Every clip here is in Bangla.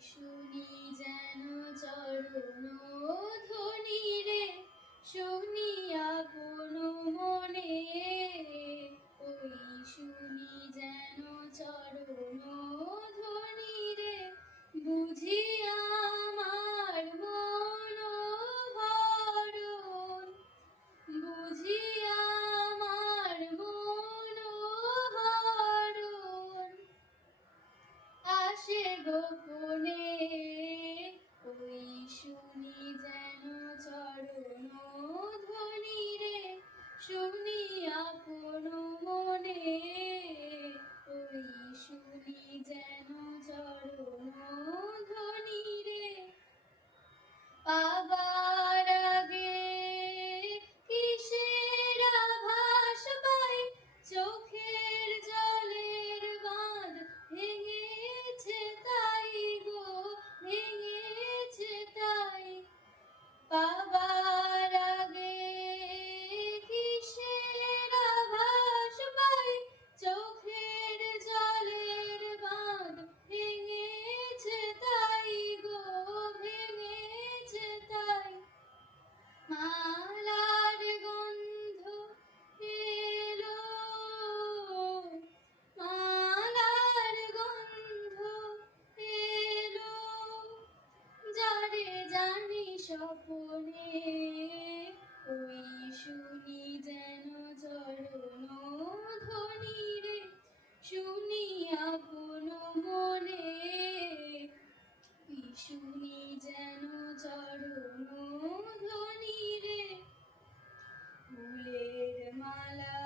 শুনি যেন চরণ ধ্বনি রে, শুনি আপন মনে। ওই শুনি যেন চরণ ধ্বনি রে, বুঝি আমার মন হরণ, বুঝি আমার মন হরণ। আসে গোপনে ওই শুনি যেন চরণ ধ্বনি রে, শুনি আপন মনে। ওই শুনি যেন চরণ ধ্বনি রে, পাবার আগে কিসের আভাস পাই, চোখের জলের বাঁধ ভেঙেছে তাই গো, ভেঙেছে তাই। পাবার আগে কিসের আভাস পাই, চোখের জলের বাঁধ ভেঙেছে তাই গো, ভেঙেছে তাই। মালার গন্ধ এলো, মালার গন্ধ এলো, যারে জানি স্বপনে। ওই শুনি যেন চরণ ধ্বনি রে, শুনি আপন মনে। ওই শুনি যেন চরণ ধ্বনি রে, ফুলের মালা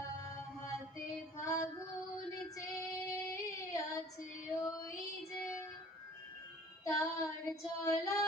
হাতে ফাগুন চেয়ে আছে ওই যে, তার চলা